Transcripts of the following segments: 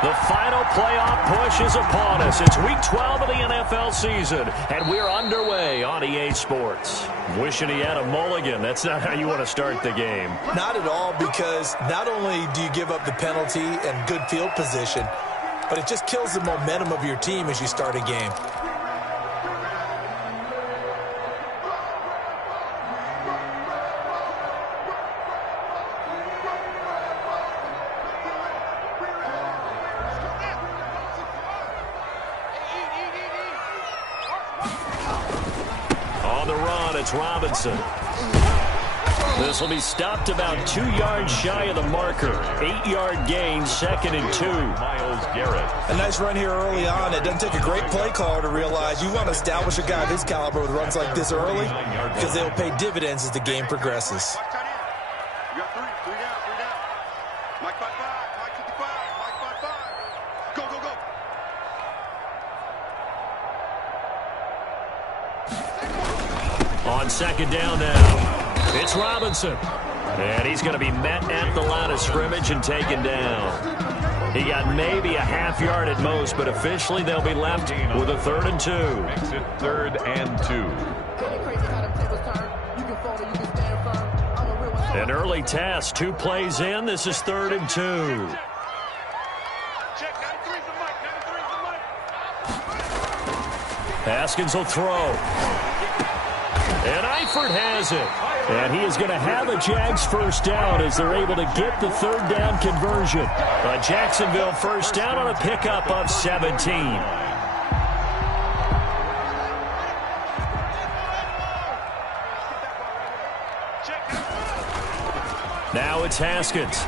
The final playoff push is upon us. It's Week 12 of the NFL season, and we're underway on EA Sports. Wishing he had a mulligan. That's not how you want to start the game. Not at all, because not only do you give up the penalty and good field position, but it just kills the momentum of your team as you start a game. It's Robinson. This will be stopped about 2 yards shy of the marker. 8-yard gain, 2nd and 2. Myles Garrett. A nice run here early on. It doesn't take a great play caller to realize you want to establish a guy of his caliber with runs like this early, because they'll pay dividends as the game progresses. You got three down. Mike 5-5, Mike 55, Mike 5-5. Go. On 2nd down now, it's Robinson. And he's going to be met at the line of scrimmage and taken down. He got maybe a half yard at most, but officially they'll be left with a 3rd and 2. Makes it 3rd and 2. An early test, 2 plays in. This is 3rd and 2. Haskins will throw. And Eifert has it. And he is going to have a Jags first down as they're able to get the 3rd down conversion. A Jacksonville first down on a pickup of 17. Now it's Haskins.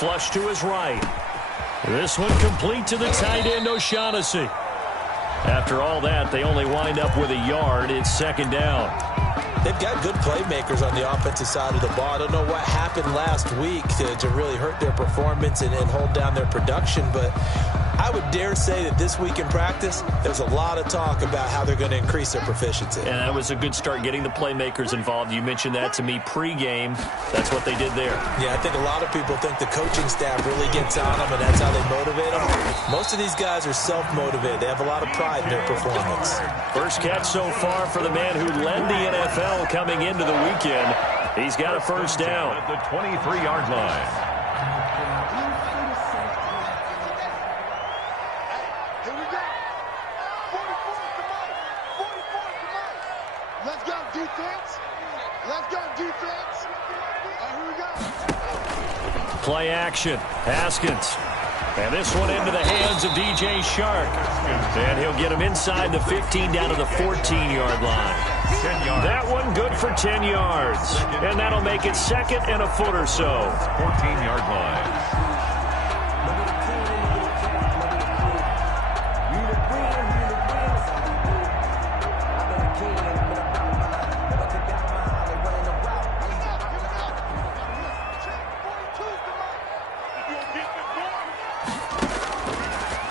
Flush to his right. This one complete to the tight end, O'Shaughnessy. After all that, they only wind up with a yard. It's 2nd down. They've got good playmakers on the offensive side of the ball. I don't know what happened last week to really hurt their performance and hold down their production, but I would dare say that this week in practice, there's a lot of talk about how they're going to increase their proficiency. And that was a good start, getting the playmakers involved. You mentioned that to me pregame. That's what they did there. Yeah, I think a lot of people think the coaching staff really gets on them, and that's how they motivate them. Most of these guys are self-motivated. They have a lot of pride in their performance. First catch so far for the man who led the NFL coming into the weekend. He's got a first down at the 23-yard line. Play action. Haskins. And this one into the hands of DJ Shark. And he'll get him inside the 15 down to the 14-yard line. That one good for 10 yards. And that'll make it 2nd and a foot or so. 14-yard line.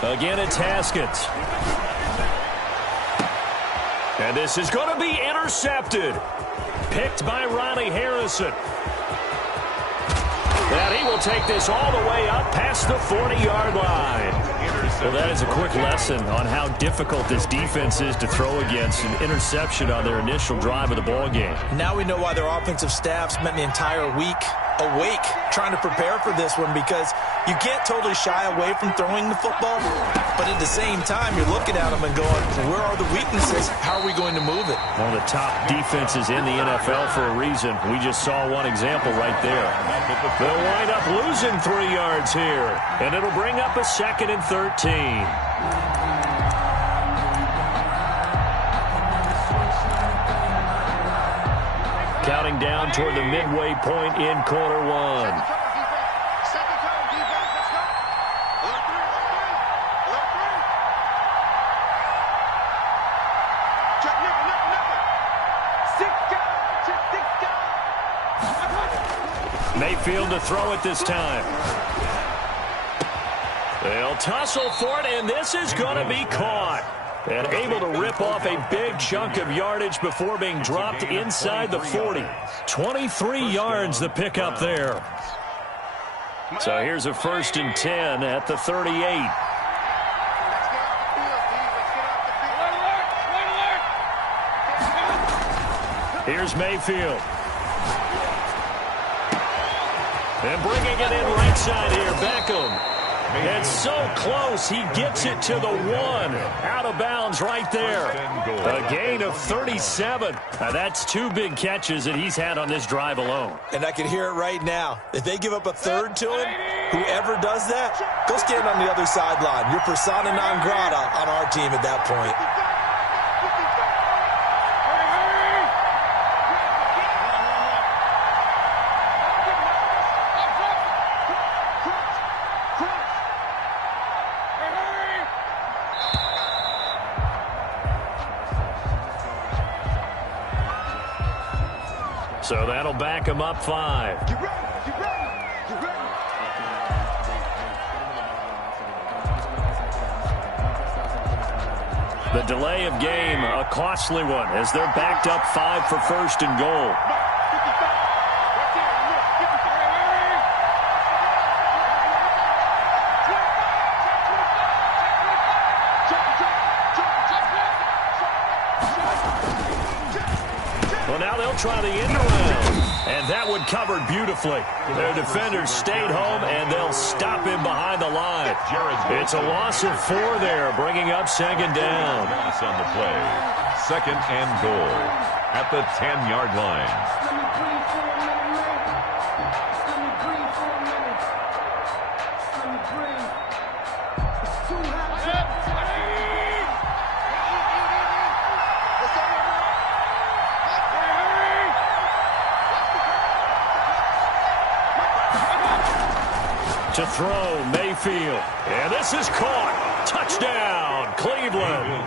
Again, it's Haskins. And this is going to be intercepted. Picked by Ronnie Harrison. And he will take this all the way up past the 40-yard line. Well, that is a quick lesson on how difficult this defense is to throw against. An interception on their initial drive of the ball game. Now we know why their offensive staff spent the entire week awake trying to prepare for this one, because you can't totally shy away from throwing the football, but at the same time, you're looking at them and going, where are the weaknesses? How are we going to move it? One of the top defenses in the NFL for a reason. We just saw one example right there. They'll wind up losing 3 yards here, and it'll bring up a 2nd and 13. Counting down toward the midway point in quarter one. Mayfield to throw it this time. They'll tussle for it, and this is going to be caught. And able to rip off a big chunk of yardage before being dropped inside the 40. 23 yards the pickup there. So here's a 1st and 10 at the 38. Here's Mayfield. And bringing it in right side here, Beckham. It's so close, he gets it to the 1. Out of bounds right there. A gain of 37. Now that's 2 big catches that he's had on this drive alone. And I can hear it right now. If they give up a 3rd to him, whoever does that, go stand on the other sideline. You're persona non grata on our team at that point. So that'll back him up 5. The delay of game, a costly one, as they're backed up 5 for 1st and goal. Well, now they'll try the end around, and that one covered beautifully. Their defenders stayed home, and they'll stop him behind the line. It's a loss of 4 there, bringing up 2nd down. Loss on the play. 2nd and goal at the 10-yard line. To throw, Mayfield. And this is caught. Touchdown, Cleveland.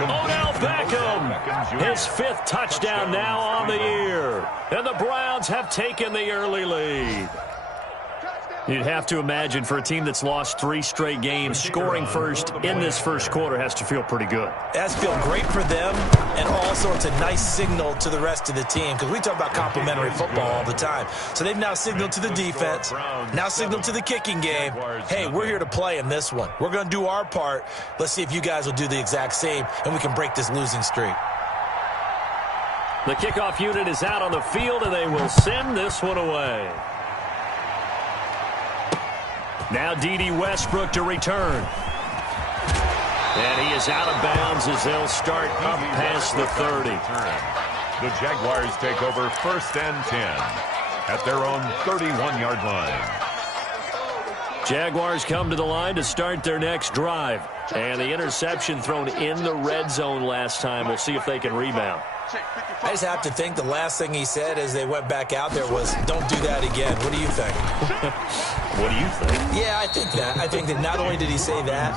Odell Beckham, his 5th touchdown now on the year. And the Browns have taken the early lead. You'd have to imagine for a team that's lost 3 straight games, scoring first in this 1st quarter has to feel pretty good. That's feel great for them, and also it's a nice signal to the rest of the team, because we talk about complimentary football all the time. So they've now signaled to the defense, now signaled to the kicking game, hey, we're here to play in this one. We're going to do our part. Let's see if you guys will do the exact same, and we can break this losing streak. The kickoff unit is out on the field, and they will send this one away. Now D.D. Westbrook to return. And he is out of bounds as they'll start up past the 30. The Jaguars take over 1st and 10 at their own 31-yard line. Jaguars come to the line to start their next drive. And the interception thrown in the red zone last time. We'll see if they can rebound. I just have to think the last thing he said as they went back out there was, don't do that again. What do you think? What do you think? Yeah, I think that. I think that not only did he say that,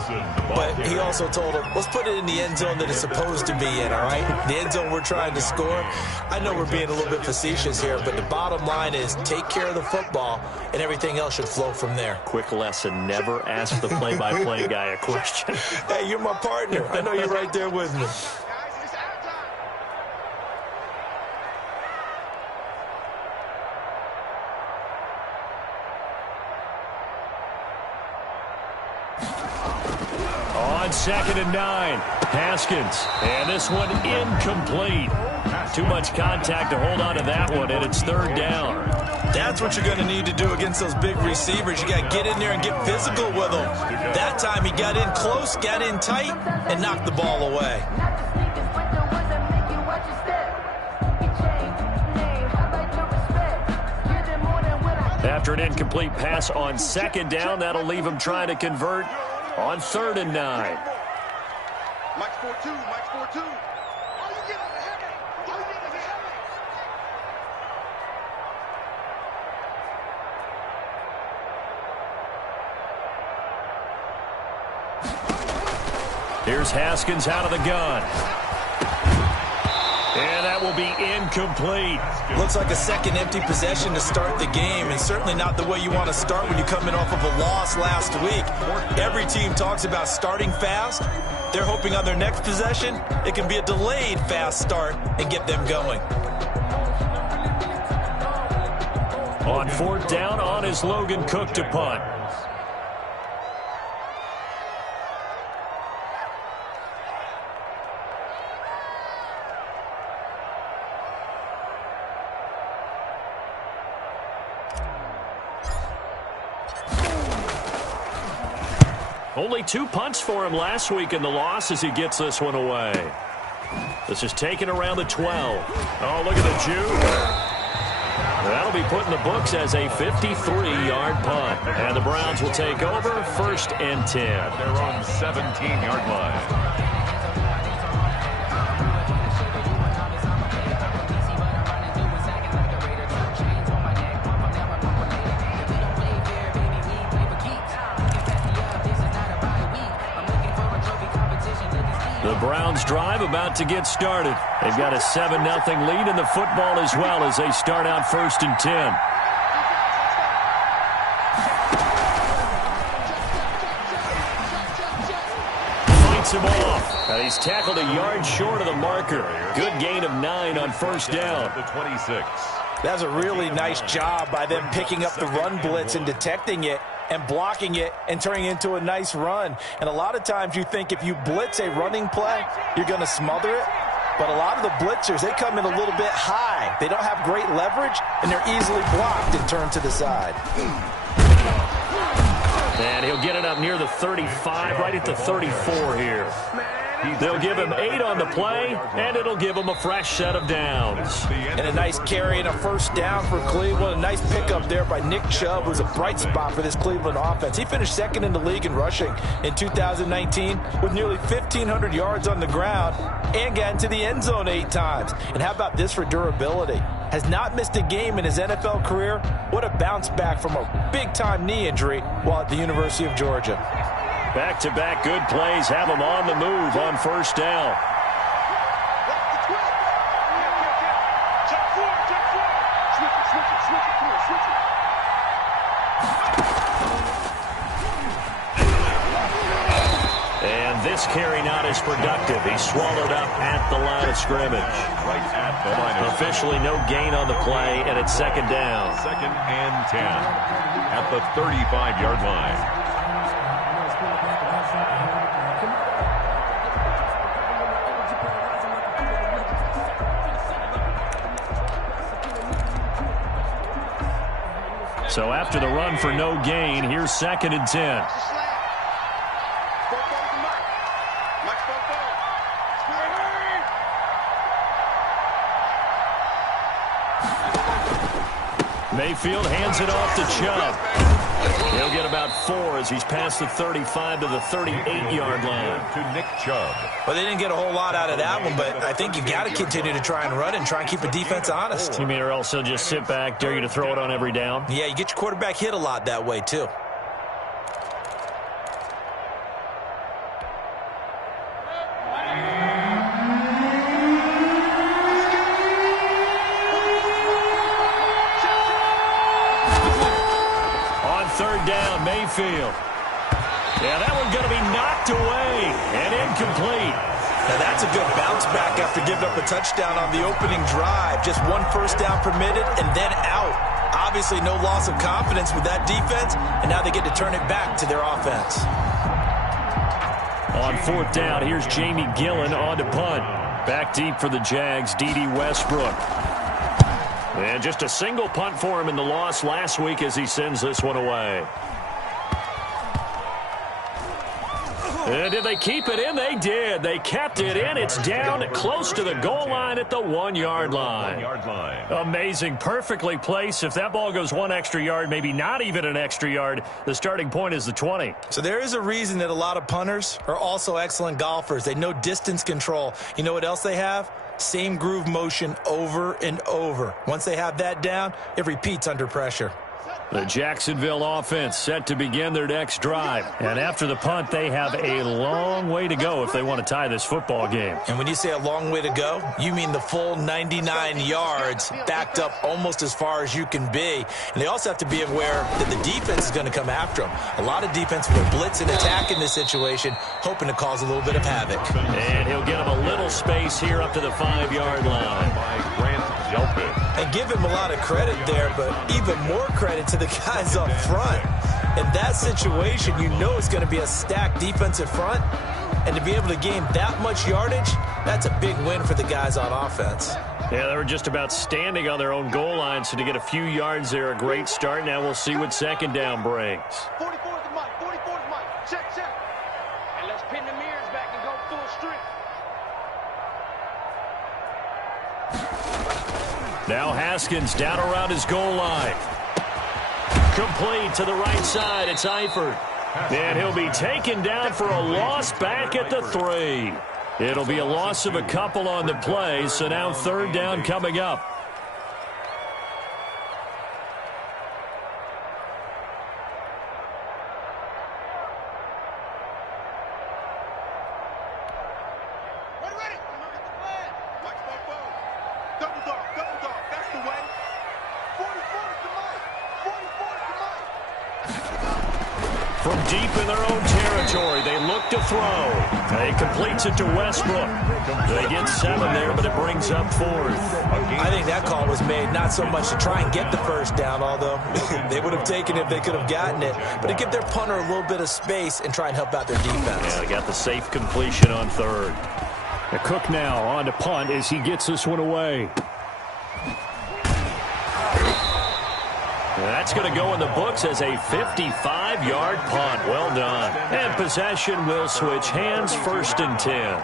but he also told him, let's put it in the end zone that it's supposed to be in, all right? The end zone we're trying to score. I know we're being a little bit facetious here, but the bottom line is take care of the football, and everything else should flow from there. Quick lesson, never ask the play-by-play guy a question. Hey, you're my partner. I know you're right there with me. On 2nd and 9, Haskins. And this one incomplete. Too much contact to hold on to that one, and it's 3rd down. That's what you're going to need to do against those big receivers. You got to get in there and get physical with them. That time he got in close, got in tight, and knocked the ball away. After an incomplete pass on 2nd down, that'll leave him trying to convert on 3rd and 9. Mike's 4-2. Mike's 4-2. Here's Haskins out of the gun. And that will be incomplete. Looks like a second empty possession to start the game, and certainly not the way you want to start when you're coming off of a loss last week. Every team talks about starting fast. They're hoping on their next possession, it can be a delayed fast start and get them going. On 4th down, on is Logan Cook to punt. Only 2 punts for him last week in the loss as he gets this one away. This is taken around the 12. Oh, look at the juke. That'll be put in the books as a 53-yard punt. And the Browns will take over 1st and 10. Their own 17-yard line. The Browns drive about to get started. They've got a 7-0 lead in the football as well as they start out 1st and 10. Fights him off. And he's tackled a yard short of the marker. Good gain of 9 on 1st down. The 26. That's a really nice job by them picking up the run blitz and detecting it and blocking it and turning it into a nice run. And a lot of times you think if you blitz a running play, you're going to smother it. But a lot of the blitzers, they come in a little bit high. They don't have great leverage, and they're easily blocked and turned to the side. And he'll get it up near the 35, right at the 34 here. They'll give him 8 on the play, and it'll give him a fresh set of downs. And a nice carry and a 1st down for Cleveland. A nice pickup there by Nick Chubb, who's a bright spot for this Cleveland offense. He finished 2nd in the league in rushing in 2019 with nearly 1,500 yards on the ground and got into the end zone 8 times. And how about this for durability? Has not missed a game in his NFL career. What a bounce back from a big-time knee injury while at the University of Georgia. Back-to-back good plays have him on the move on 1st down. And this carry not as productive. He's swallowed up at the line of scrimmage. Right at the line of Officially no gain on the play, and it's 2nd down. 2nd and 10 at the 35-yard line. So after the run for no gain, here's 2nd and 10. Mayfield hands it off to Chubb. He'll get about 4 as he's past the 35 to the 38-yard line. To Nick Chubb. Well, they didn't get a whole lot out of that one, but I think you got to continue to try and run and try and keep the defense honest. You mean or else he'll just sit back, dare you to throw it on every down? Yeah, you get your quarterback hit a lot that way, too. Down Mayfield. Yeah, that one's going to be knocked away and incomplete. Now that's a good bounce back after giving up a touchdown on the opening drive. Just 1 1st down permitted and then out. Obviously no loss of confidence with that defense, and now they get to turn it back to their offense. On 4th down, here's Jamie Gillen on to punt. Back deep for the Jags, D.D. Westbrook. And just a single punt for him in the loss last week as he sends this one away. And did they keep it in? They did. They kept it in. It's down close to the goal line at the 1-yard line. Amazing. Perfectly placed. If that ball goes 1 extra yard, maybe not even an extra yard, the starting point is the 20. So there is a reason that a lot of punters are also excellent golfers. They know distance control. You know what else they have? Same groove motion over and over. Once they have that down, it repeats under pressure. The Jacksonville offense set to begin their next drive. And after the punt, they have a long way to go if they want to tie this football game. And when you say a long way to go, you mean the full 99 yards backed up almost as far as you can be. And they also have to be aware that the defense is going to come after them. A lot of defense will blitz and attack in this situation, hoping to cause a little bit of havoc. And he'll get him a little space here up to the 5-yard line. By Grant Delpit. And give him a lot of credit there, but even more credit to the guys up front. In that situation, you know it's going to be a stacked defensive front. And to be able to gain that much yardage, that's a big win for the guys on offense. Yeah, they were just about standing on their own goal line, so to get a few yards there, a great start. Now we'll see what second down brings. 44 is the mic. 44 is the mic. Check, check. And let's pin the mirrors back and go full strength. Now Haskins down around his goal line. Complete to the right side. It's Eifert. And he'll be taken down for a loss back at the 3. It'll be a loss of a couple on the play, so now third down coming up. Ready. Mike's on phone. Double dog. That's the way. 44 is the mic. 44 is the mic. From deep in their own territory, they look to throw. He completes it to Westbrook. They get 7 there, but it brings up 4th. I think that call was made not so much to try and get the first down, although they would have taken it if they could have gotten it, but to give their punter a little bit of space and try and help out their defense. Yeah, they got the safe completion on 3rd. Cook now on to punt as he gets this one away. That's going to go in the books as a 55-yard punt. Well done. And possession will switch hands, 1st and 10.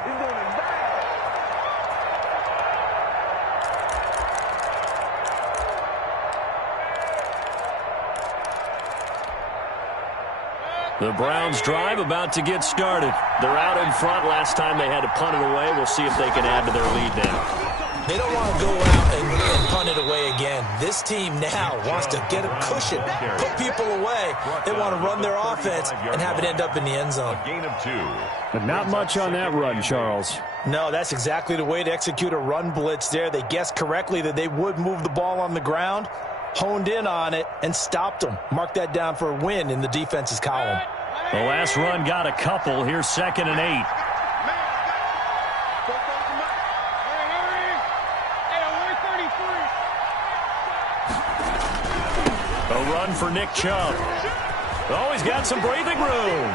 The Browns drive about to get started. They're out in front. Last time they had to punt it away. We'll see if they can add to their lead now. They don't want to go out and punt it away again. This team now wants to get a cushion, put people away. They want to run their offense and have it end up in the end zone. Gain of 2. But not much on that run, Charles. No, that's exactly the way to execute a run blitz there. They guessed correctly that they would move the ball on the ground, honed in on it, and stopped them. Mark that down for a win in the defense's column. The last run got a couple. Here's 2nd and 8. A run for Nick Chubb. Oh, he's got some breathing room.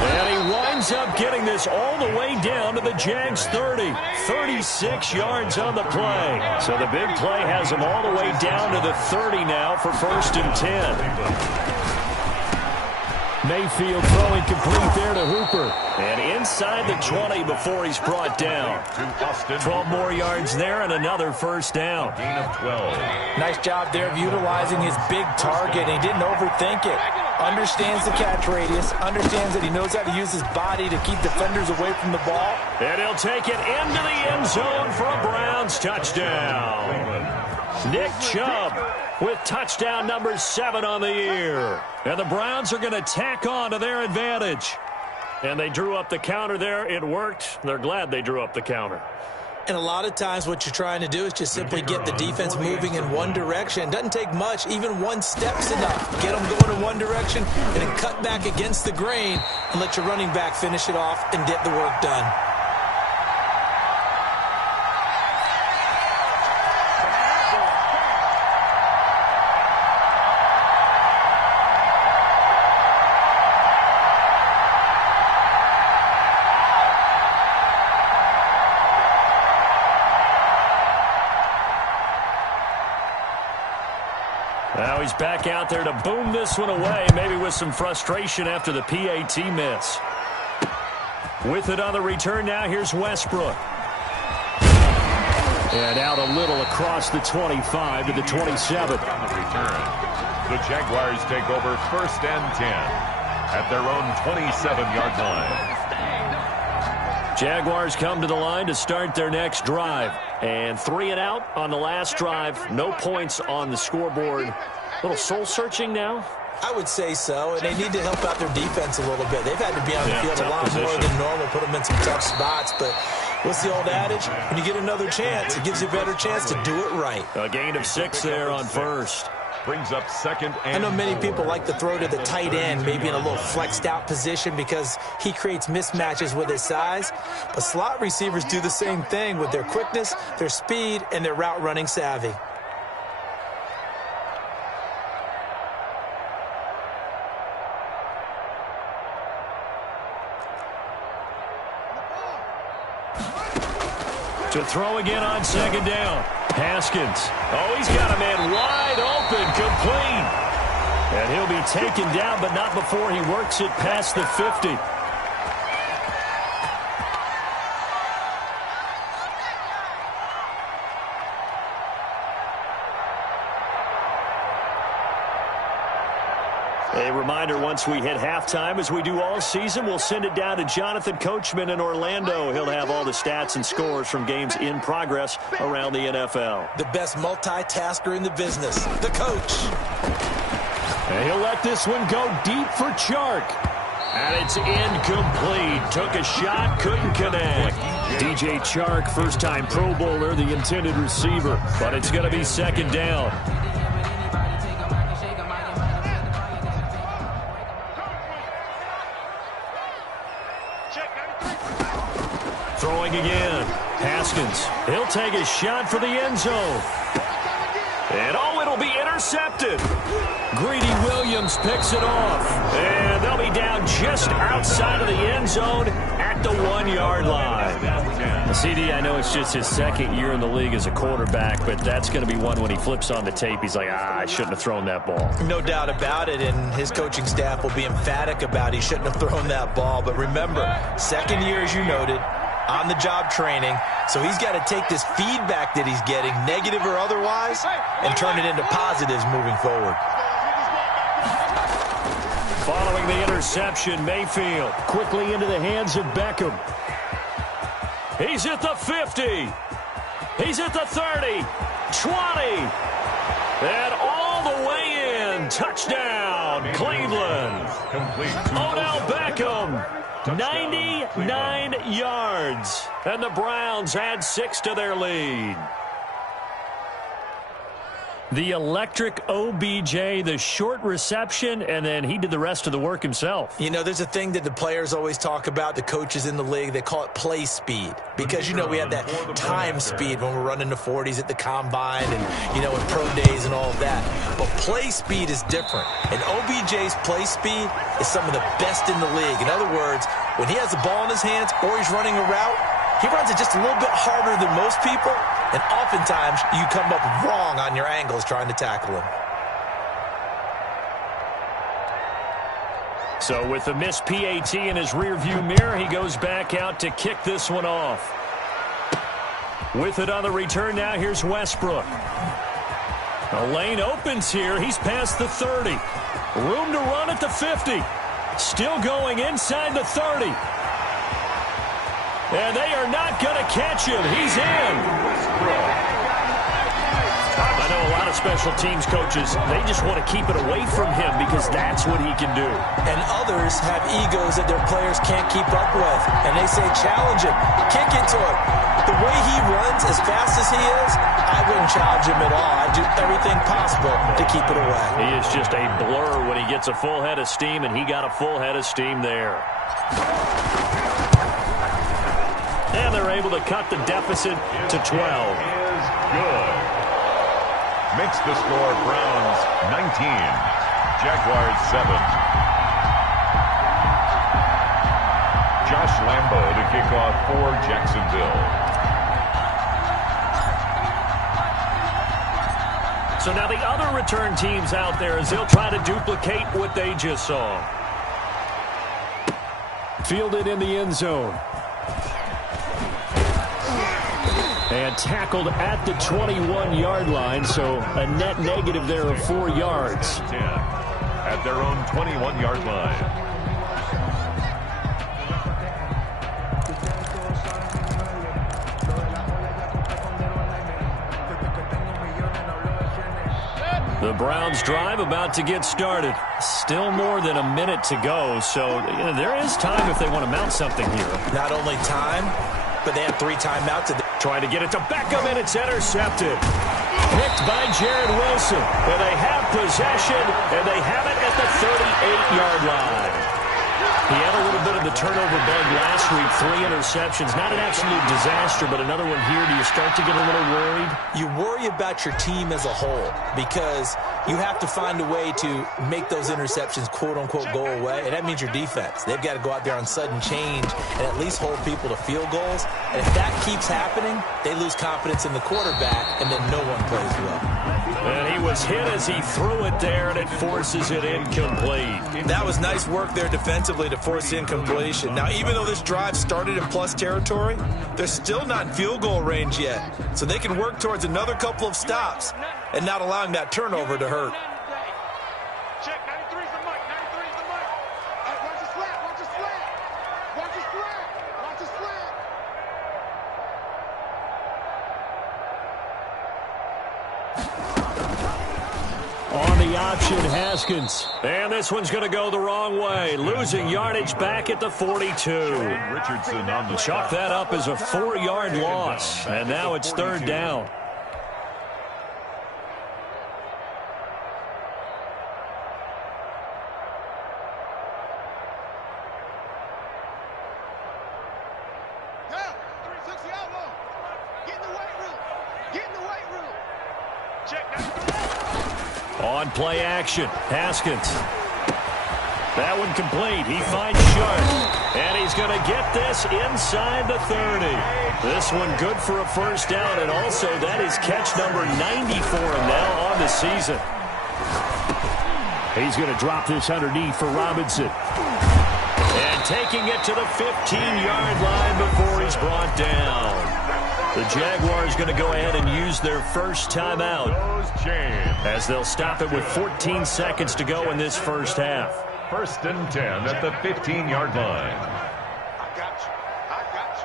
And he winds up getting this all the way down to the Jags 30. 36 yards on the play. So the big play has him all the way down to the 30 now for 1st and 10. Mayfield throwing complete there to Hooper. And inside the 20 before he's brought down. 12 more yards there and another 1st down. Gain of 12. Nice job there of utilizing his big target. He didn't overthink it. Understands the catch radius. Understands that he knows how to use his body to keep defenders away from the ball. And he'll take it into the end zone for a Browns touchdown. Nick Chubb with touchdown number 7 on the year. And the Browns are going to tack on to their advantage. And they drew up the counter there. It worked. They're glad they drew up the counter. And a lot of times what you're trying to do is just simply get the defense moving in one direction. It doesn't take much. Even one step's enough. Get them going in one direction and then cut back against the grain and let your running back finish it off and get the work done. Now he's back out there to boom this one away, maybe with some frustration after the PAT miss. With it on the return now, here's Westbrook. And out a little across the 25 to the 27. On the return, the Jaguars take over 1st and 10 at their own 27-yard line. Jaguars come to the line to start their next drive. And 3 and out on the last drive. No points on the scoreboard. A little soul-searching now? I would say so, and they need to help out their defense a little bit. They've had to be on the field a lot position. more than normal, put them in some tough spots. But what's the old adage? When you get another chance, it gives you a better chance to do it right. A gain of 6 there on 1st. Brings up second and I know many 4. people like to throw to the tight end, maybe in a little flexed out position because he creates mismatches with his size. But slot receivers do the same thing with their quickness, their speed, and their route running savvy. To throw again on second down. Haskins. Oh, he's got a man wide open, complete. And he'll be taken down, but not before he works it past the 50. A reminder, once we hit halftime, as we do all season, we'll send it down to Jonathan Coachman in Orlando. He'll have all the stats and scores from games in progress around the NFL. The best multitasker in the business, the coach. And he'll let this one go deep for Chark. And it's incomplete. Took a shot, couldn't connect. DJ Chark, first-time Pro Bowler, the intended receiver. But it's going to be second down. Throwing again. Haskins. He'll take a shot for the end zone. And oh, it'll be intercepted. Greedy Williams picks it off. And they'll be down just outside of the end zone at the 1-yard line. CD, I know it's just his second year in the league as a quarterback, but that's going to be one when he flips on the tape. He's like, I shouldn't have thrown that ball. No doubt about it, and his coaching staff will be emphatic about he shouldn't have thrown that ball. But remember, second year, as you noted, on-the-job training, so he's got to take this feedback that he's getting, negative or otherwise, and turn it into positives moving forward. Following the interception, Mayfield quickly into the hands of Beckham. He's at the 50. He's at the 30, 20, and all the way in. Touchdown, Cleveland. Odell Beckham. 99 yards, and the Browns add 6 to their lead. The electric OBJ, the short reception, and then he did the rest of the work himself. You know, there's a thing that the players always talk about, the coaches in the league, they call it play speed. Because, you know, we have that time speed when we're running the 40s at the combine and, you know, in pro days and all of that. But play speed is different. And OBJ's play speed is some of the best in the league. In other words, when he has the ball in his hands or he's running a route, he runs it just a little bit harder than most people, and oftentimes you come up wrong on your angles trying to tackle him. So with the missed PAT in his rearview mirror, he goes back out to kick this one off. With it on the return now, here's Westbrook. The lane opens here. He's past the 30. Room to run at the 50. Still going inside the 30. And they are not going to catch him. He's in. I know a lot of special teams coaches, they just want to keep it away from him because that's what he can do. And others have egos that their players can't keep up with. And they say, challenge him, kick it to him. The way he runs as fast as he is, I wouldn't challenge him at all. I'd do everything possible to keep it away. He is just a blur when he gets a full head of steam, and he got a full head of steam there. And they're able to cut the deficit to 12. Is good. Makes the score Browns 19, Jaguars 7. Josh Lambo to kick off for Jacksonville. So now the other return teams out there as they'll try to duplicate what they just saw. Fielded in the end zone. And tackled at the 21-yard line, so a net negative there of 4 yards. 10 at their own 21-yard line. The Browns drive about to get started. Still more than a minute to go, so there is time if they want to mount something here. Not only time, but they have 3 timeouts. Trying to get it to Beckham, and it's intercepted. Picked by Jared Wilson. And they have possession, and they have it at the 38-yard line. He had a little bit of the turnover bug last week, 3 interceptions. Not an absolute disaster, but another one here. Do you start to get a little worried? You worry about your team as a whole because you have to find a way to make those interceptions, quote-unquote, go away, and that means your defense. They've got to go out there on sudden change and at least hold people to field goals. And if that keeps happening, they lose confidence in the quarterback, and then no one plays well. And he was hit as he threw it there, and it forces it incomplete. That was nice work there defensively to force incompletion. Now, even though this drive started in plus territory, they're still not in field goal range yet. So they can work towards another couple of stops and not allowing that turnover to hurt. Check, 93's the mic, 93's the mic. Watch the slap, watch the slap. Watch the slap, watch the slap. On the option, Haskins. And this one's going to go the wrong way. Losing yardage back at the 42. Richardson on the Chalk that up as a 4-yard loss. And now it's 3rd down. Go, 360 outlaw. Get in the weight room. Get in the weight room. Check, 93. On play action, Haskins. That one complete. He finds Sharp. And he's going to get this inside the 30. This one good for a first down. And also that is catch number 90 for him now on the season. He's going to drop this underneath for Robinson. And taking it to the 15-yard line before he's brought down. The Jaguars going to go ahead and use their first timeout as they'll stop it with 14 seconds to go in this first half. 1st and 10 at the 15-yard line. I got you. I got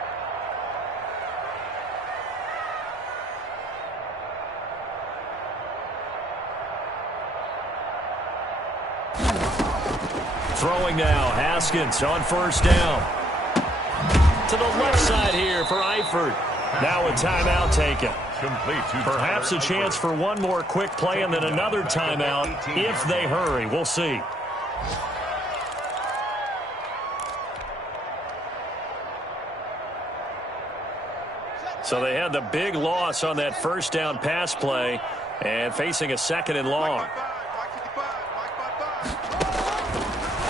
you. Throwing now, Haskins on 1st down. To the left side here for Eifert. Now a timeout taken. Perhaps a chance for one more quick play and then another timeout if they hurry. We'll see. So they had the big loss on that first down pass play and facing a 2nd and long.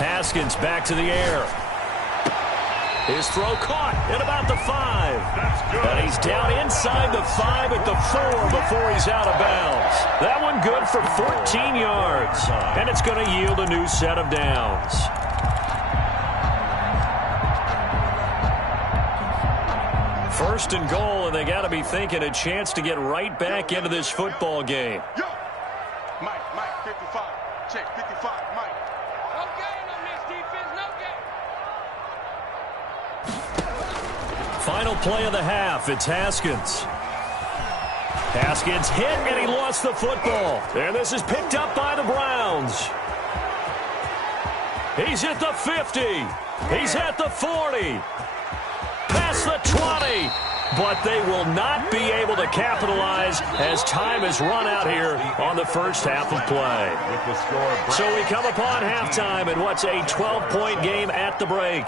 Haskins back to the air. His throw caught at about the 5. And he's down inside the 5 at the 4 before he's out of bounds. That one good for 14 yards. And it's going to yield a new set of downs. First and goal, and they got to be thinking a chance to get right back into this football game. Yo, Mike, 55. Check, 55, Mike. No game on this defense, no game. Final play of the half, it's Haskins. Haskins hit, and he lost the football. And this is picked up by the Browns. He's at the 50. He's at the 40. Past the 20. But they will not be able to capitalize as time has run out here on the first half of play. So we come upon halftime in what's a 12-point game at the break.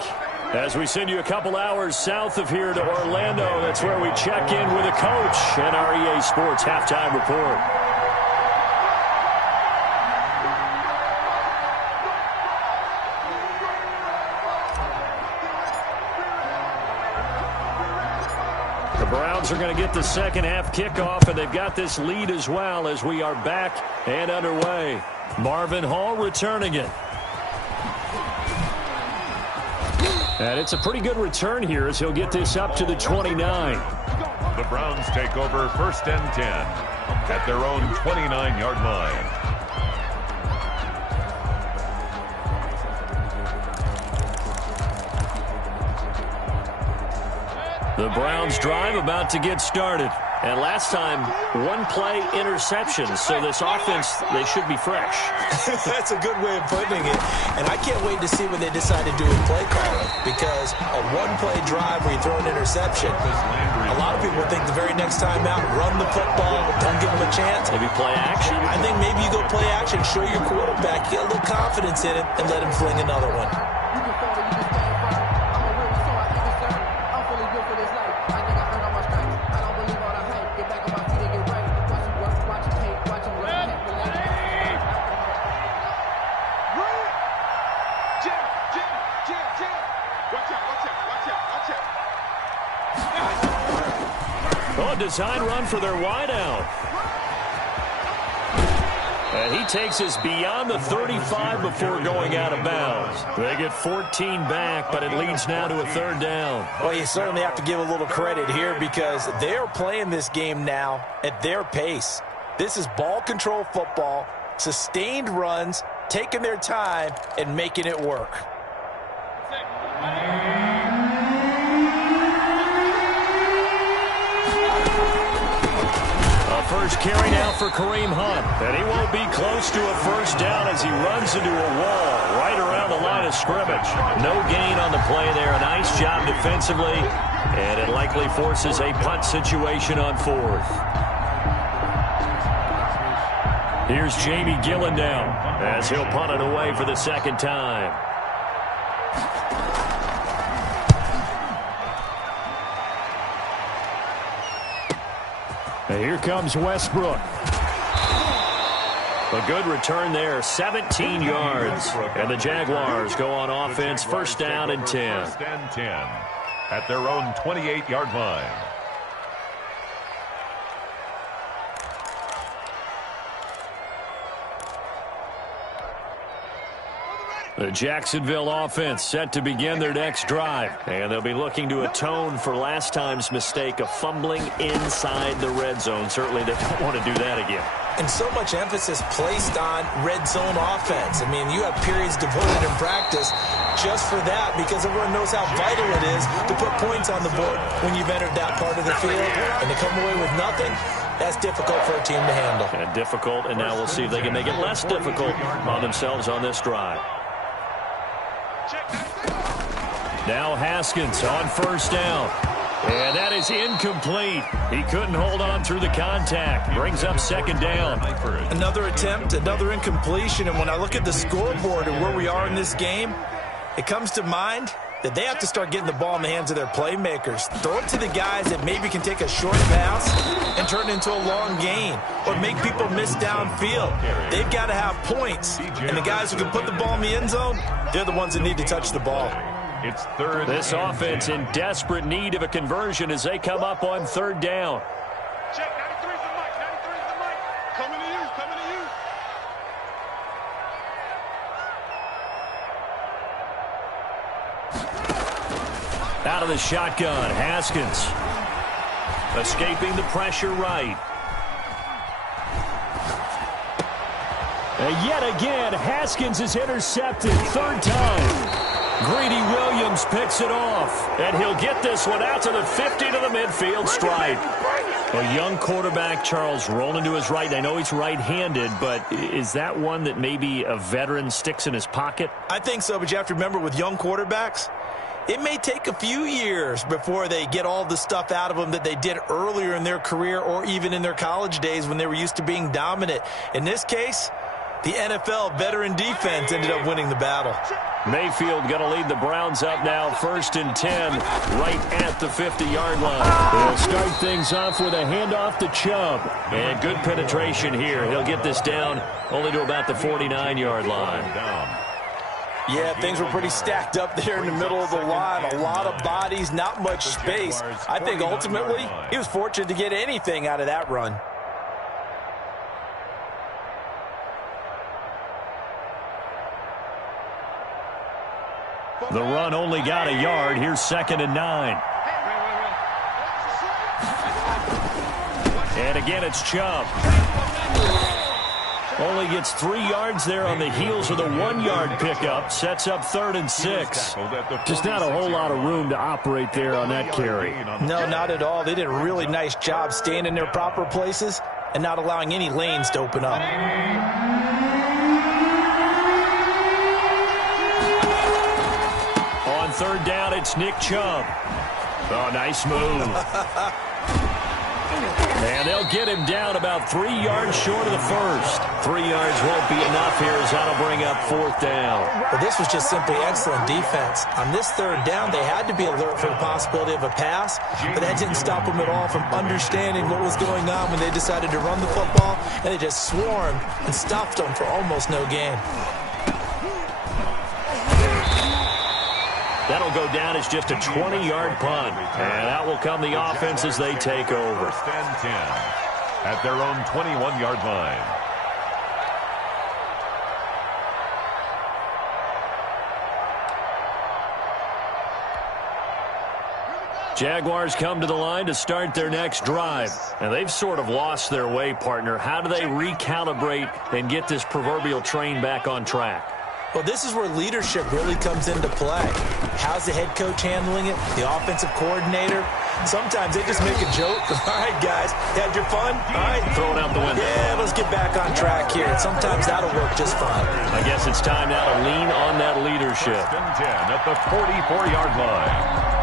As we send you a couple hours south of here to Orlando, that's where we check in with a coach and our EA Sports Halftime Report. The Browns are going to get the second half kickoff, and they've got this lead as well as we are back and underway. Marvin Hall returning it. And it's a pretty good return here as he'll get this up to the 29. The Browns take over 1st and 10 at their own 29-yard line. The Browns drive about to get started. And last time, one-play interception. So this offense, they should be fresh. That's a good way of putting it. And I can't wait to see when they decide to do a play calling, because a one-play drive where you throw an interception, a lot of people think the very next time out, run the football, don't give them a chance. Maybe play action. I think maybe you go play action, show your quarterback, get a little confidence in it, and let him fling another one. Design run for their wideout. And he takes us beyond the 35 before going out of bounds. They get 14 back, but it leads now to a third down. Well, you certainly have to give a little credit here, because they're playing this game now at their pace. This is ball control football, sustained runs, taking their time, and making it work. First carry now for Kareem Hunt. And he won't be close to a first down as he runs into a wall right around the line of scrimmage. No gain on the play there. A nice job defensively. And it likely forces a punt situation on fourth. Here's Jamie Gillen now as he'll punt it away for the second time. And here comes Westbrook. A good return there, 17 yards. And the Jaguars go on offense, first down and 10. First and 10 at their own 28-yard line. The Jacksonville offense set to begin their next drive. And they'll be looking to atone for last time's mistake of fumbling inside the red zone. Certainly they don't want to do that again. And so much emphasis placed on red zone offense. I mean, you have periods devoted in practice just for that, because everyone knows how vital it is to put points on the board when you've entered that part of the field. And to come away with nothing, that's difficult for a team to handle. And difficult, and now we'll see if they can make it less difficult on themselves on this drive. Now Haskins on first down. And that is incomplete. He couldn't hold on through the contact. Brings up second down. Another attempt, another incompletion. And when I look at the scoreboard and where we are in this game, it comes to mind that they have to start getting the ball in the hands of their playmakers. Throw it to the guys that maybe can take a short pass and turn it into a long gain, or make people miss downfield. They've got to have points. And the guys who can put the ball in the end zone, they're the ones that need to touch the ball. It's third. This offense in desperate need of a conversion as they come up on third down. Check, 93's the mic, 93's the mic. Coming to you, coming to you. Out of the shotgun, Haskins. Escaping the pressure right. And yet again, Haskins is intercepted. Third time. Greedy Williams picks it off. And he'll get this one out to the 50 to the midfield stripe. A young quarterback, Charles, rolling to his right. I know he's right-handed, but is that one that maybe a veteran sticks in his pocket? I think so, but you have to remember, with young quarterbacks, it may take a few years before they get all the stuff out of them that they did earlier in their career, or even in their college days when they were used to being dominant. In this case, the NFL veteran defense ended up winning the battle. Mayfield going to lead the Browns up now, first and 10, right at the 50-yard line. He'll start things off with a handoff to Chubb. And good penetration here. He'll get this down only to about the 49-yard line. Yeah, things were pretty stacked up there in the middle of the line. A lot of bodies, not much space. I think ultimately he was fortunate to get anything out of that run. The run only got a yard. Here's second and 9. And again, it's Chubb. Only only gets 3 yards there on the heels of the 1-yard pickup. Sets up 3rd and 6. Just not a whole lot of room to operate there on that carry. No, not at all. They did a really nice job staying in their proper places and not allowing any lanes to open up. On 3rd down, it's Nick Chubb. Oh, nice move. And they'll get him down about 3 yards short of the first. 3 yards won't be enough here as that'll bring up 4th down. Well, this was just simply excellent defense. On this 3rd down, they had to be alert for the possibility of a pass, but that didn't stop them at all from understanding what was going on when they decided to run the football, and they just swarmed and stopped them for almost no gain. That'll go down as just a 20-yard punt. And out will come the offense as they take over. 1st and 10 at their own 21-yard line. Jaguars come to the line to start their next drive. And they've sort of lost their way, partner. How do they recalibrate and get this proverbial train back on track? Well, this is where leadership really comes into play. How's the head coach handling it? The offensive coordinator? Sometimes they just make a joke. All right, guys, had your fun? All right. Throw it out the window. Yeah, let's get back on track here. And sometimes that'll work just fine. I guess it's time now to lean on that leadership. 1st and 10 at the 44-yard line.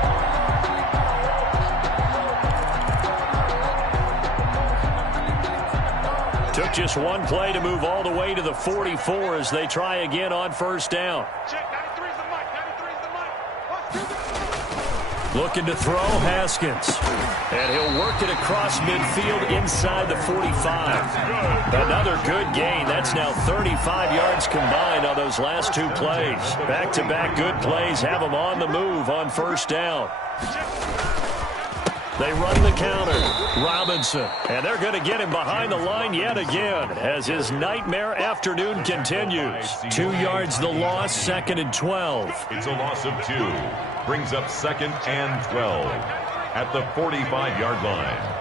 Took just one play to move all the way to the 44 as they try again on 1st down. Check, 93's the mic, 93's the mic. Looking to throw, Haskins. And he'll work it across midfield inside the 45. Another good gain. That's now 35 yards combined on those last 2 plays. Back-to-back good plays have them on the move on 1st down. They run the counter. Robinson. And they're going to get him behind the line yet again as his nightmare afternoon continues. 2 yards the loss, 2nd and 12. It's a loss of 2. Brings up 2nd and 12 at the 45-yard line.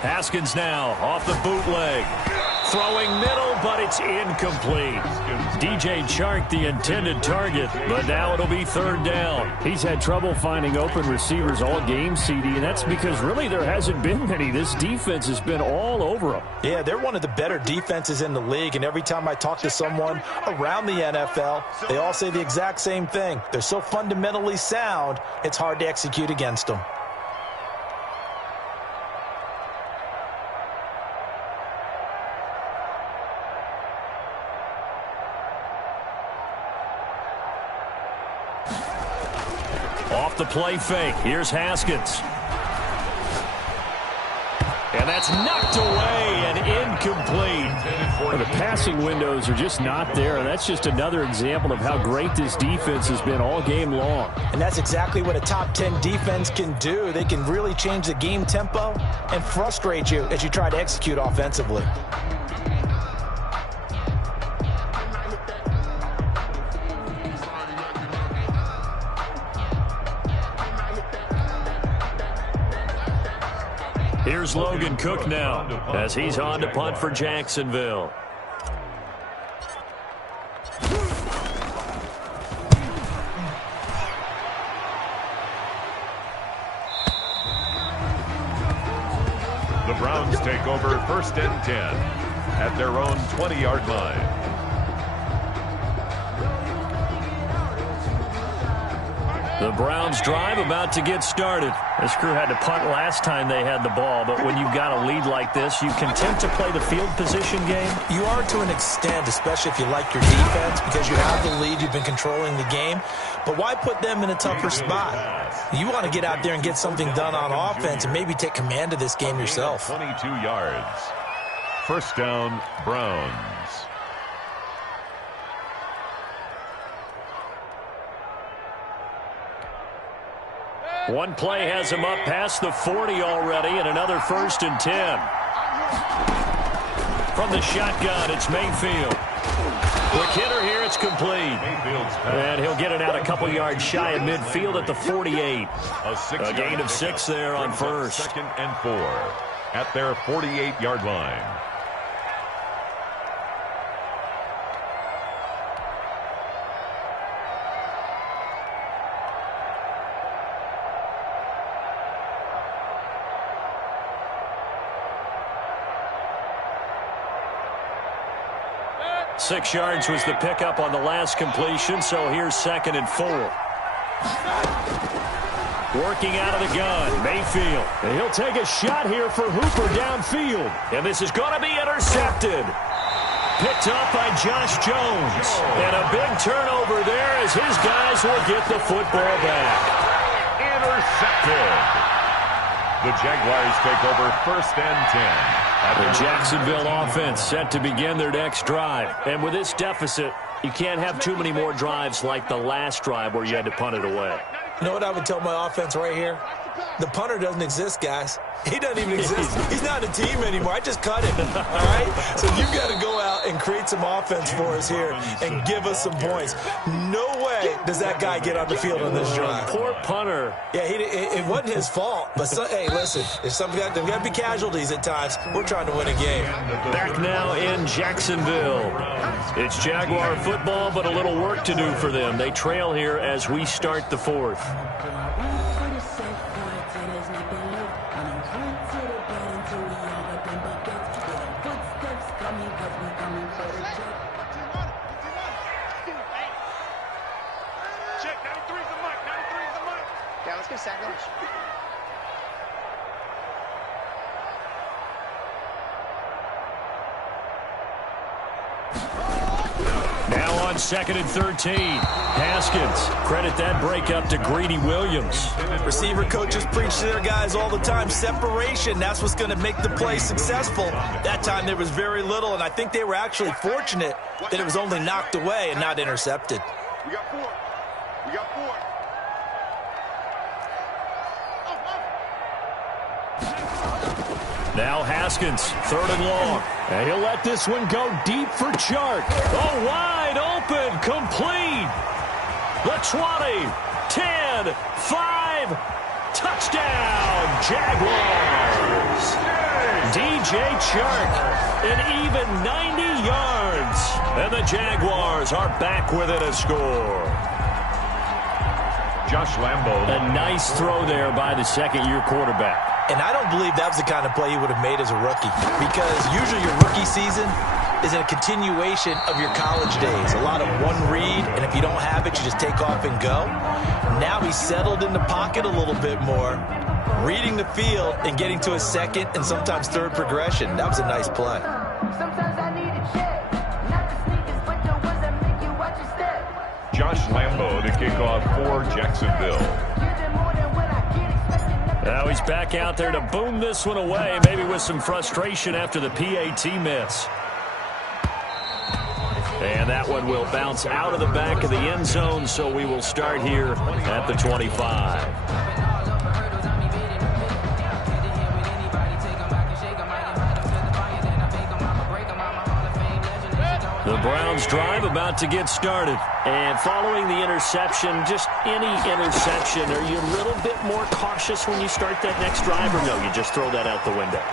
Haskins now off the bootleg. Throwing middle, but it's incomplete. DJ Chark, the intended target, but now it'll be 3rd down. He's had trouble finding open receivers all game, CD, and that's because really there hasn't been many. This defense has been all over them. Yeah, they're one of the better defenses in the league, and every time I talk to someone around the NFL, they all say the exact same thing. They're so fundamentally sound, it's hard to execute against them. Off the play fake. Here's Haskins. And that's knocked away and incomplete. Well, the passing windows are just not there, and that's just another example of how great this defense has been all game long. And that's exactly what a top 10 defense can do. They can really change the game tempo and frustrate you as you try to execute offensively. Here's Logan Cook now as he's on to punt for Jacksonville. The Browns take over 1st and 10 at their own 20-yard line. The Browns drive about to get started. This crew had to punt last time they had the ball, but when you've got a lead like this, you content to play the field position game? You are to an extent, especially if you like your defense, because you have the lead, you've been controlling the game. But why put them in a tougher spot? You want to get out there and get something done on offense and maybe take command of this game yourself. 22 yards. 1st down, Browns. One play has him up past the 40 already, and another 1st and 10. From the shotgun, it's Mayfield. Quick hitter here, it's complete. And he'll get it out a couple yards shy of midfield at the 48. A gain of 6 there on first. 2nd and 4 at their 48-yard line. Six yards was the pickup on the last completion, so here's 2nd and 4. Working out of the gun, Mayfield. And he'll take a shot here for Hooper downfield. And this is going to be intercepted. Picked up by Josh Jones. And a big turnover there as his guys will get the football back. Intercepted. The Jaguars take over 1st and 10. The Jacksonville offense set to begin their next drive. And with this deficit, you can't have too many more drives like the last drive where you had to punt it away. You know what I would tell my offense right here? The punter doesn't exist, guys. He doesn't even exist. He's not a team anymore. I just cut him, all right? So you've got to go out and create some offense for us here and give us some points. No way does that guy get on the field on this drive. Poor punter. Yeah, it wasn't his fault. But, hey, listen, there's got to be casualties at times. We're trying to win a game. Back now in Jacksonville. It's Jaguar football, but a little work to do for them. They trail here as we start the 4th. Now on 2nd and 13. Haskins. Credit that breakup to Greedy Williams. Receiver coaches preach to their guys all the time. Separation, that's what's going to make the play successful. That time there was very little, and I think they were actually fortunate that it was only knocked away and not intercepted. We got 4. We got 4. Now Haskins, 3rd and long. And he'll let this one go deep for Chark. Oh, wide open, complete. The 20, 10, 5, touchdown, Jaguars. DJ Chark, an even 90 yards. And the Jaguars are back within a score. Josh Lambo. A nice throw there by the second-year quarterback. And I don't believe that was the kind of play he would have made as a rookie, because usually your rookie season is a continuation of your college days. A lot of one read, and if you don't have it, you just take off and go. Now he's settled in the pocket a little bit more, reading the field and getting to a second and sometimes third progression. That was a nice play. Josh Lambo to kick off for Jacksonville. Now he's back out there to boom this one away, maybe with some frustration after the PAT miss. And that one will bounce out of the back of the end zone, so we will start here at the 25. The Browns drive about to get started. And following the interception, just any interception, are you a little bit more cautious when you start that next drive, or no, you just throw that out the window?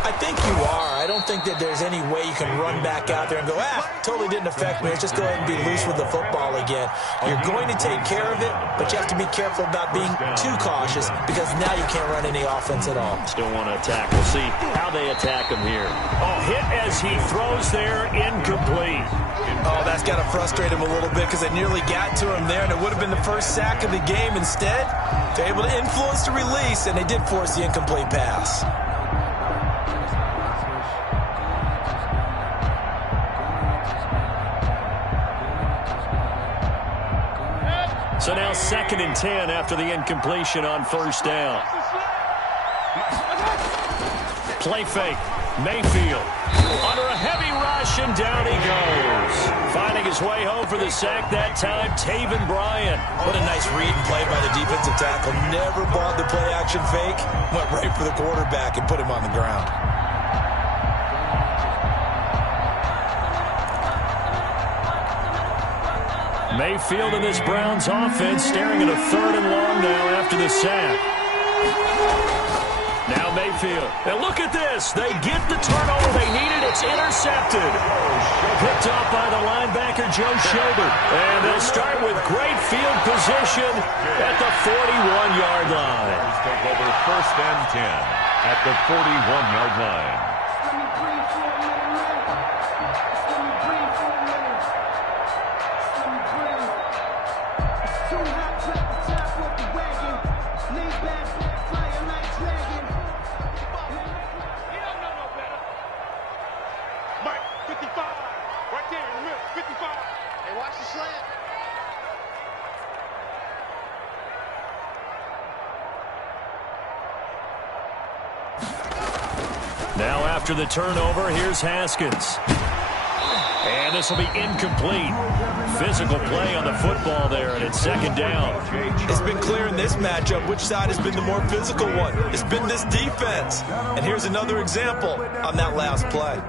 I think you are. I don't think that there's any way you can run back out there and go, totally didn't affect me. Let's just go ahead and be loose with the football again. You're going to take care of it, but you have to be careful about being too cautious, because now you can't run any offense at all. Still want to attack. We'll see how they attack him here. Oh, hit as he throws there, incomplete. Oh, that's got to frustrate him a little bit, because they nearly got to him there, and it would have been the first sack of the game. Instead, they're able to influence the release, and they did force the incomplete pass. So now 2nd and 10 after the incompletion on first down. Play fake. Mayfield under a heavy rush, and down he goes. Finding his way home for the sack that time, Taven Bryan. What a nice read and play by the defensive tackle. Never bought the play-action fake. Went right for the quarterback and put him on the ground. Mayfield and this Browns offense staring at a 3rd and long now after the sack. Now Mayfield. And look at this. They get the turnover they needed. It's intercepted. Picked off by the linebacker, Joe Schobert. And they'll start with great field position at the 41-yard line. Take over 1st and 10 at the 41-yard line. Now after the turnover, here's Haskins. And this will be incomplete. Physical play on the football there, and it's 2nd down. It's been clear in this matchup which side has been the more physical one. It's been this defense. And here's another example on that last play.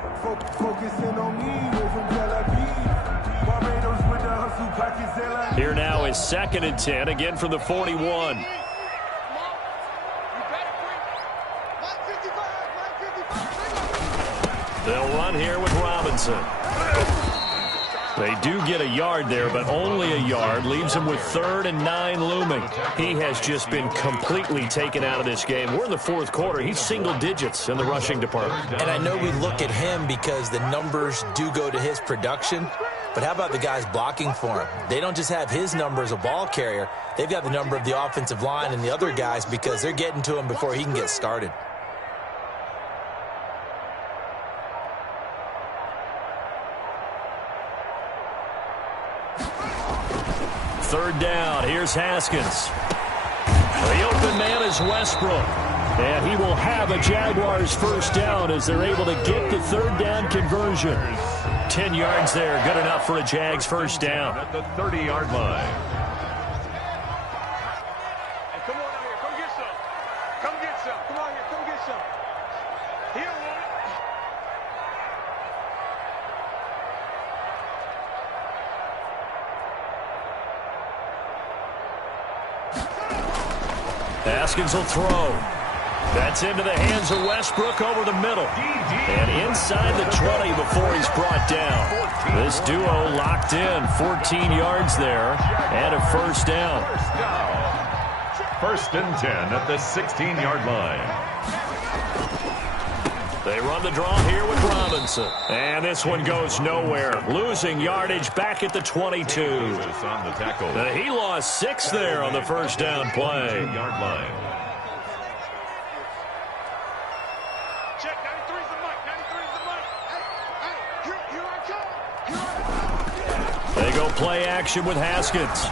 Here now is 2nd and 10, again from the 41. They'll run here with Robinson. They do get a yard there, but only a yard. Leaves him with 3rd and 9 looming. He has just been completely taken out of this game. We're in the 4th quarter. He's single digits in the rushing department. And I know we look at him because the numbers do go to his production. But how about the guys blocking for him? They don't just have his number as a ball carrier. They've got the number of the offensive line and the other guys because they're getting to him before he can get started. Third down. Here's Haskins. The open man is Westbrook. And he will have a Jaguars first down as they're able to get the 3rd down conversion. 10 yards there. Good enough for a Jags first down. At the 30-yard line. Hey, come on out here. Come get some. Come get some. Come on here. Come get some. He don't want it. Haskins will throw. That's into the hands of Westbrook over the middle. And inside the 20 before he's brought down. This duo locked in. 14 yards there and a first down. 1st and 10 at the 16-yard line. They run the draw here with Robinson. And this one goes nowhere. Losing yardage back at the 22. On the tackle. He lost 6 there on the first down play. 2-yard line. Check. 93's the mic. 93's the mic. Hey, here I come. Here I come. They go play action with Haskins.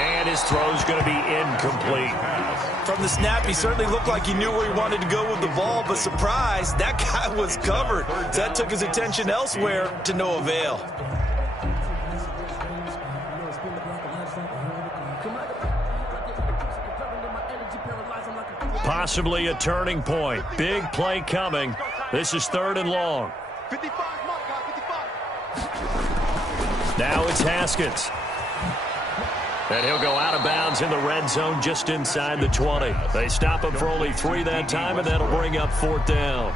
And his throw's going to be incomplete. From the snap, he certainly looked like he knew where he wanted to go with the ball, but surprise, that guy was covered. So that took his attention elsewhere to no avail. Possibly a turning point. Big play coming. This is 3rd and long. 55, Mark, 55. Now it's Haskins. And he'll go out of bounds in the red zone just inside the 20. They stop him for only 3 that time, and that'll bring up 4th down.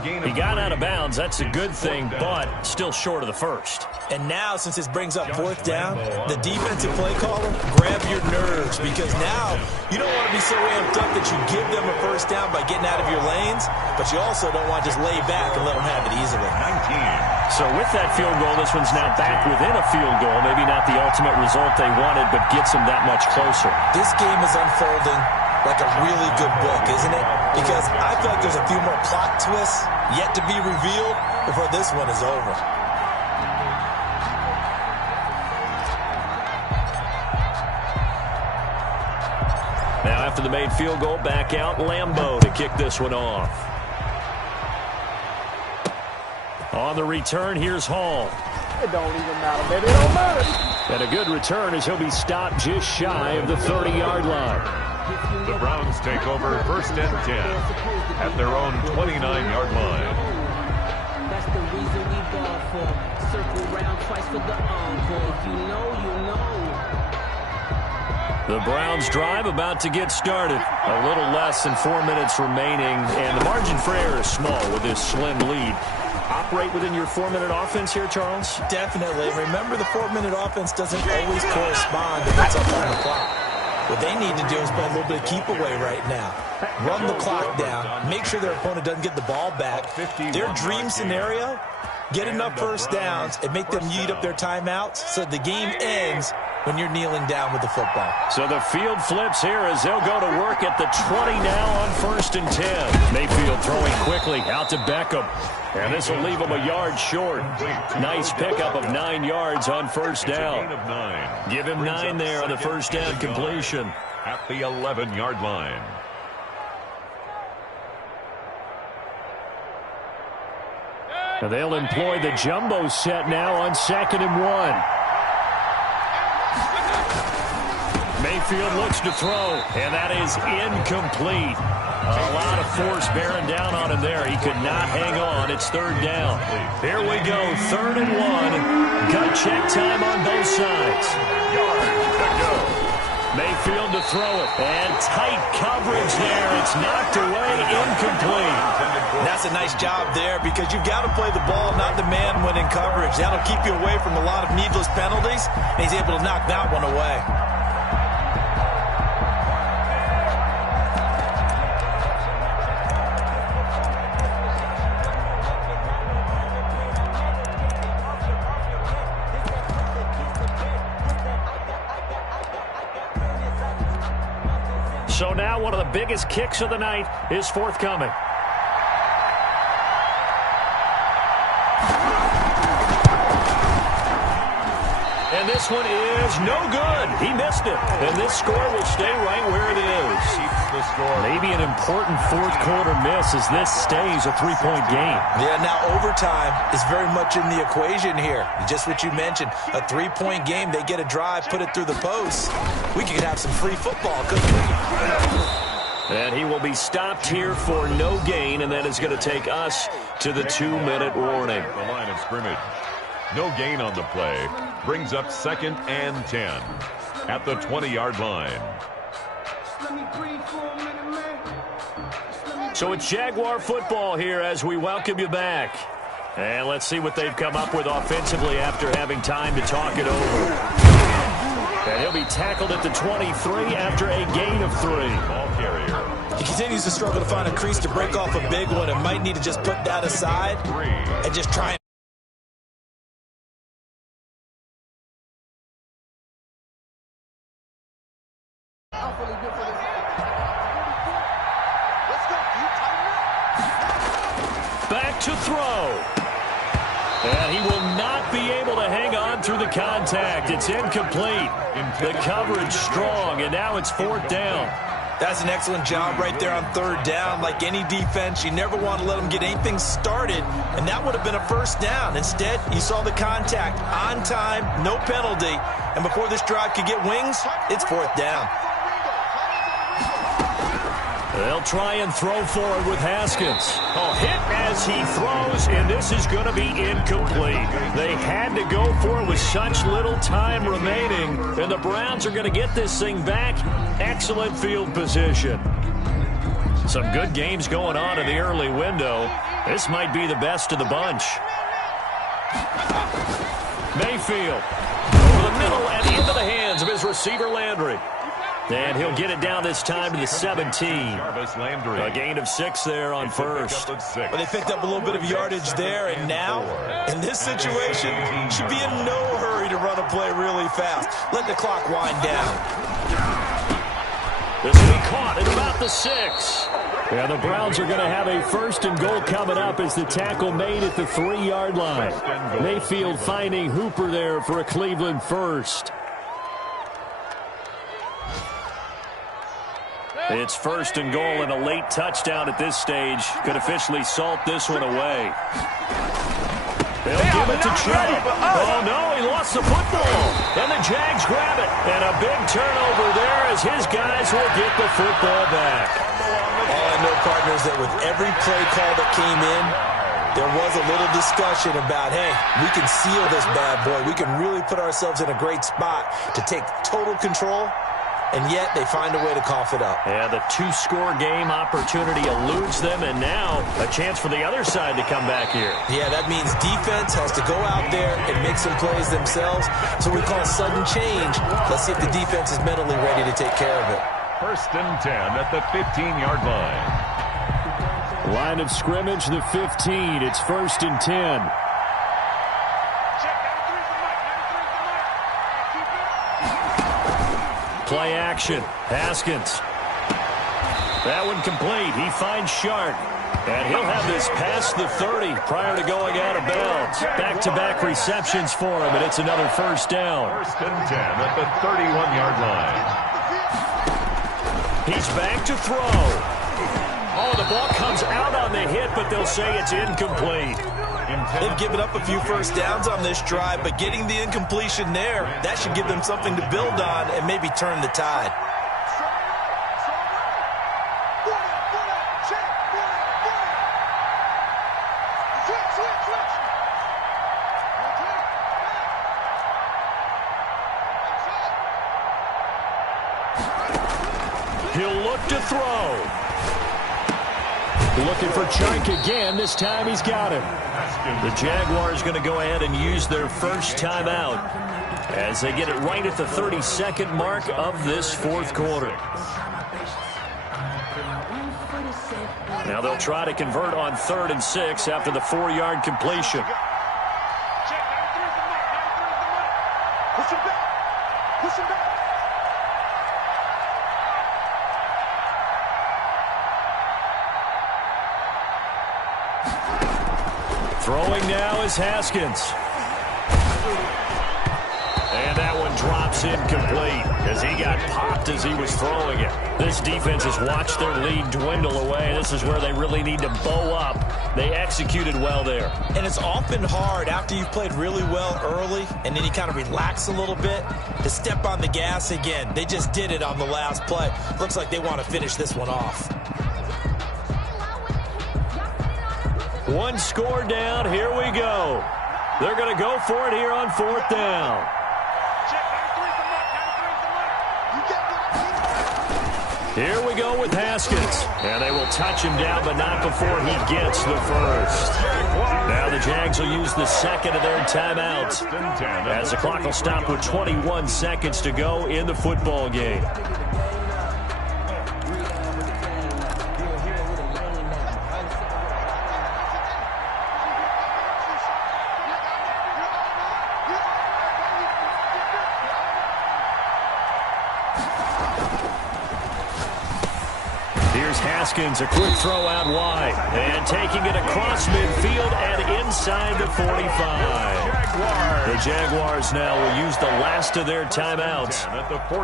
He got out of bounds. That's a good thing, but still short of the first. And now, since this brings up 4th down, the defensive play caller, grab your nerves, because now you don't want to be so amped up that you give them a first down by getting out of your lanes, but you also don't want to just lay back and let them have it easily. 19. So with that field goal, this one's now back within a field goal. Maybe not the ultimate result they wanted, but gets them that much closer. This game is unfolding like a really good book, isn't it? Because I feel like there's a few more plot twists yet to be revealed before this one is over. Now after the made field goal, back out Lambeau to kick this one off. On the return, here's Hall. It don't even matter, baby. It don't matter. And a good return as he'll be stopped just shy of the 30-yard line. The Browns take over 1st and 10 at their own 29-yard line. That's the reason we ball for. The Browns drive about to get started. A little less than 4 minutes remaining, and the margin for error is small with this slim lead. Operate within your 4-minute offense here, Charles? Definitely. Remember, the 4-minute offense doesn't always correspond to what's up on the clock. What they need to do is play a little bit of keep away right now. Run the clock down. Make sure their opponent doesn't get the ball back. Their dream scenario, get enough first downs and make them eat up their timeouts so the game ends when you're kneeling down with the football. So the field flips here as they'll go to work at the 20 now on 1st and 10. Mayfield throwing quickly out to Beckham. And this will leave him a yard short. Nice pickup of 9 yards on 1st down. Give him 9 there on the 1st down completion. At the 11-yard line. And they'll employ the jumbo set now on 2nd and 1. Mayfield looks to throw, and that is incomplete. A lot of force bearing down on him there. He could not hang on. It's 3rd down. Here we go, 3rd and 1. Gut check time on both sides. Mayfield to throw it, and tight coverage there. It's knocked away, incomplete. And that's a nice job there because you've got to play the ball, not the man when in coverage. That'll keep you away from a lot of needless penalties, and he's able to knock that one away. So now one of the biggest kicks of the night is forthcoming. And this one is no good. He missed it. And this score will stay right where it is. Maybe an important fourth-quarter miss as this stays a 3-point game. Yeah, now overtime is very much in the equation here. Just what you mentioned, a 3-point game. They get a drive, put it through the post. We could have some free football, couldn't we? And he will be stopped here for no gain, and that is going to take us to the 2-minute warning. The line of scrimmage. No gain on the play. Brings up 2nd and 10 at the 20-yard line. So it's Jaguar football here as we welcome you back. And let's see what they've come up with offensively after having time to talk it over. And he'll be tackled at the 23 after a gain of 3. Ball carrier. He continues to struggle to find a crease to break off a big one and might need to just put that aside and just try and back to throw. And he will not be able to hang on through the contact. It's incomplete. The coverage strong, and now it's 4th down. That's an excellent job right there on 3rd down. Like any defense, you never want to let them get anything started, and that would have been a 1st down. Instead, you saw the contact on time, no penalty, and before this drive could get wings, it's 4th down. They'll try and throw forward with Haskins. A hit as he throws, and this is going to be incomplete. They had to go for it with such little time remaining, and the Browns are going to get this thing back. Excellent field position. Some good games going on in the early window. This might be the best of the bunch. Mayfield over the middle and into the hands of his receiver Landry. And he'll get it down this time to the 17. A gain of 6 there on 1st. But they picked up a little bit of yardage there, and now, in this situation, should be in no hurry to run a play really fast. Let the clock wind down. This will be caught at about the 6. Yeah, the Browns are going to have a 1st and goal coming up as the tackle made at the 3-yard line. Mayfield finding Hooper there for a Cleveland 1st. It's 1st and goal, and a late touchdown at this stage could officially salt this one away. They'll give it to Chubb. Oh, no, he lost the football. And the Jags grab it. And a big turnover there as his guys will get the football back. All I know, partners, that with every play call that came in, There was a little discussion about, hey, we can seal this bad boy. We can really put ourselves in a great spot to take total control, and yet they find a way to cough it up. Yeah, the two-score game opportunity eludes them, and now a chance for the other side to come back here. Yeah, that means defense has to go out there and make some plays themselves. So we call sudden change. Let's see if the defense is mentally ready to take care of it. 1st and 10 at the 15-yard line. Line of scrimmage, the 15. It's 1st and 10. Play action. Haskins. That one complete. He finds Shark. And he'll have this past the 30 prior to going out of bounds. Back-to-back receptions for him, and it's another 1st down. 1st and 10 at the 31-yard line. He's back to throw. Oh, the ball comes out on the hit, but they'll say it's incomplete. They've given up a few 1st downs on this drive, but getting the incompletion there, that should give them something to build on and maybe turn the tide. He'll look to throw. Looking for Chark again. This time he's got him. The Jaguars going to go ahead and use their first timeout as they get it right at the 32nd mark of this 4th quarter. Now they'll try to convert on 3rd and 6 after the 4-yard completion. Push him back. Push him back. Throwing now is Haskins. And that one drops incomplete as he got popped as he was throwing it. This defense has watched their lead dwindle away. This is where they really need to bow up. They executed well there. And it's often hard after you've played really well early and then you kind of relax a little bit to step on the gas again. They just did it on the last play. Looks like they want to finish this one off. One score down. Here we go. They're going to go for it here on 4th down. Here we go with Haskins. And they will touch him down, but not before he gets the first. Now the Jags will use the 2nd of their timeouts as the clock will stop with 21 seconds to go in the football game. Haskins, a quick throw out wide, and taking it across midfield and inside the 45. The Jaguars now will use the last of their timeouts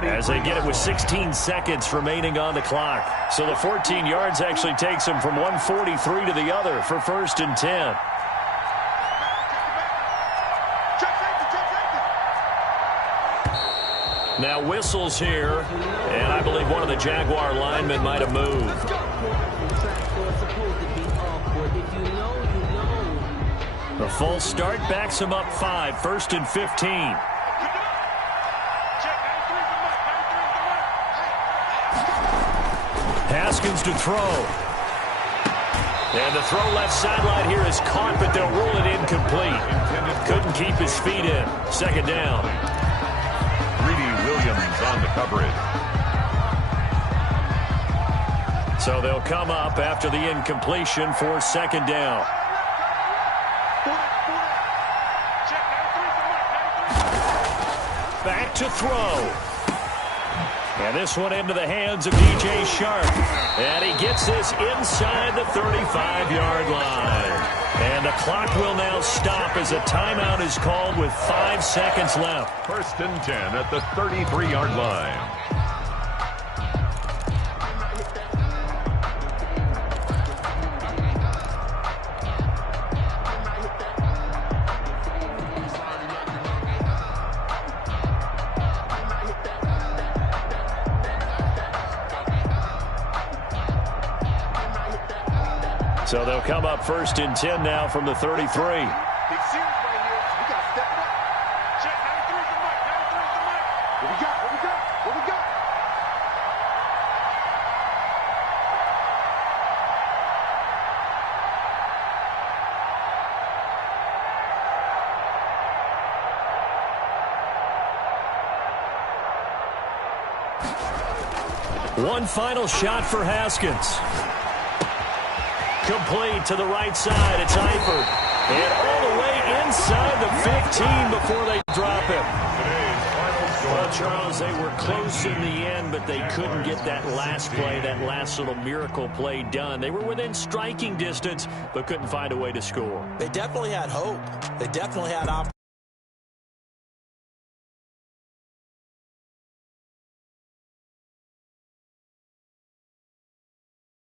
as they get it with 16 seconds remaining on the clock. So the 14 yards actually takes them from 143 to the other for 1st and 10. Now whistles here, and I believe one of the Jaguar linemen might have moved. The false start backs him up 5, 1st and 15. Haskins to throw. And the throw left sideline here is caught, but they'll rule it incomplete. Couldn't keep his feet in. 2nd down. Williams on the coverage. So they'll come up after the incompletion for 2nd down. Back to throw. And this one into the hands of DJ Shark. And he gets this inside the 35-yard line. And the clock will now stop as a timeout is called with 5 seconds left. 1st and 10 at the 33-yard line. So they'll come up 1st and 10 now from the 33. Big series right here. We got to step it up. Check, 93's the mic. 93's the mic. What we got? What we got? What we got? One final shot for Haskins. Complete to the right side. It's Eifert. And all the way inside the 15 before they drop him. Well, Charles, they were close in the end, but they couldn't get that last play, that last little miracle play done. They were within striking distance, but couldn't find a way to score. They definitely had hope. They definitely had opportunity.